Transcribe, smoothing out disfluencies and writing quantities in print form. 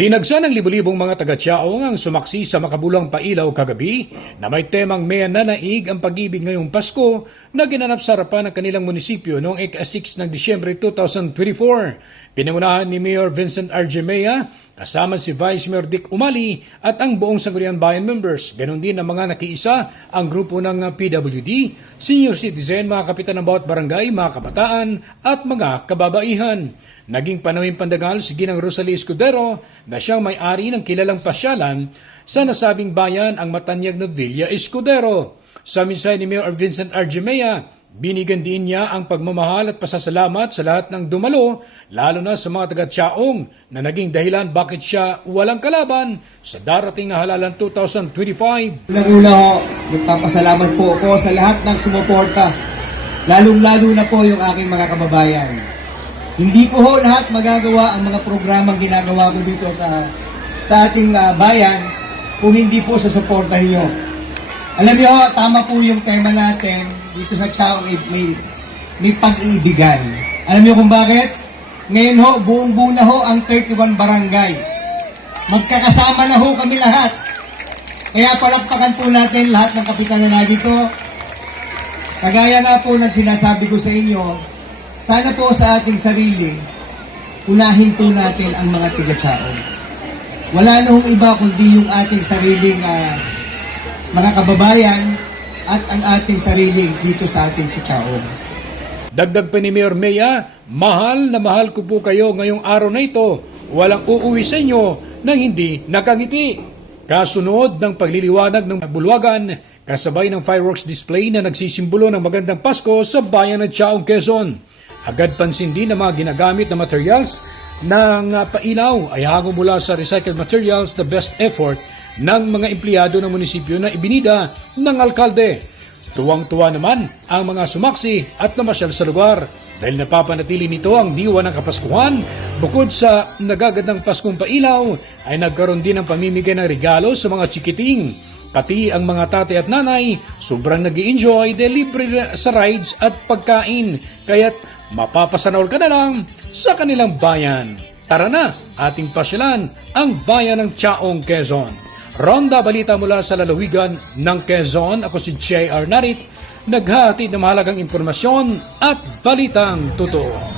Dinagsa ng libu-libong mga taga-Tiaong ang sumaksi sa makabulang pailaw kagabi na may temang may nanaig ang pag-ibig ngayong Pasko na ginanap sa harapan ng kanilang munisipyo noong ika-6 ng Disyembre 2024. Pinangunahan ni Mayor Vincent Argemea kasama si Vice Mayor Dick Umali at ang buong Sangguniang Bayan members. Ganon din ang mga nakiisa ang grupo ng PWD, senior citizen, mga kapitan ng bawat barangay, mga kabataan at mga kababaihan. Naging panawing pandagal si Ginang Rosalie Escudero na siyang may-ari ng kilalang pasyalan sa nasabing bayan ang matanyag na Villa Escudero. Sa mensahe ni Mayor Vincent Argemea, binigyan din niya ang pagmamahal at pasasalamat sa lahat ng dumalo, lalo na sa mga taga-Tiaong na naging dahilan bakit siya walang kalaban sa darating na halalan 2025. Unang-una ho, nagpapasalamat po ako sa lahat ng sumuporta, lalong-lalo na po yung aking mga kababayan. Hindi ko ho lahat magagawa ang mga programang ginagawa ko dito sa ating bayan kung hindi po sa suporta niyo. Alam niyo ho, tama po yung tema natin dito sa Tiaong, may pag-iibigan. Alam niyo kung bakit? Ngayon ho, buong-buo na ho ang 31 barangay. Magkakasama na ho kami lahat. Kaya palakpakan po natin lahat ng kapitan na dito. Kagaya nga po ng sinasabi ko sa inyo, sana po sa ating sarili, unahin po natin ang mga taga-Tiaong. Wala na hong iba kundi yung ating sariling mga kababayan at ang ating sariling dito sa ating si Tiaong. Dagdag pa ni Mayor Mea, mahal na mahal ko po kayo ngayong araw na ito. Walang uuwi sa inyo nang hindi nakangiti. Kasunod ng pagliliwanag ng bulwagan, kasabay ng fireworks display na nagsisimbolo ng magandang Pasko sa bayan ng Tiaong, Quezon. Agad pansin din ng mga ginagamit na materials ng pailaw ay hango mula sa recycled materials, the best effort ng mga empleyado ng munisipyo na ibinida ng alkalde. Tuwang-tuwa naman ang mga sumaksi at namasyal sa lugar dahil napapanatili nito ang diwa ng Kapaskuhan. Bukod sa nagagandang Paskong pailaw ay nagkaroon din ng pamimigay ng regalo sa mga chikiting. Pati ang mga tatay at nanay sobrang nag-i-enjoy dahil libre sa rides at pagkain, kaya't mapapasanaol ka na lang sa kanilang bayan. Tara na, ating pasyalan ang bayan ng Tiaong, Quezon. Ronda balita mula sa lalawigan ng Quezon. Ako si J.R. Narit, naghahatid ng mahalagang impormasyon at balitang totoo.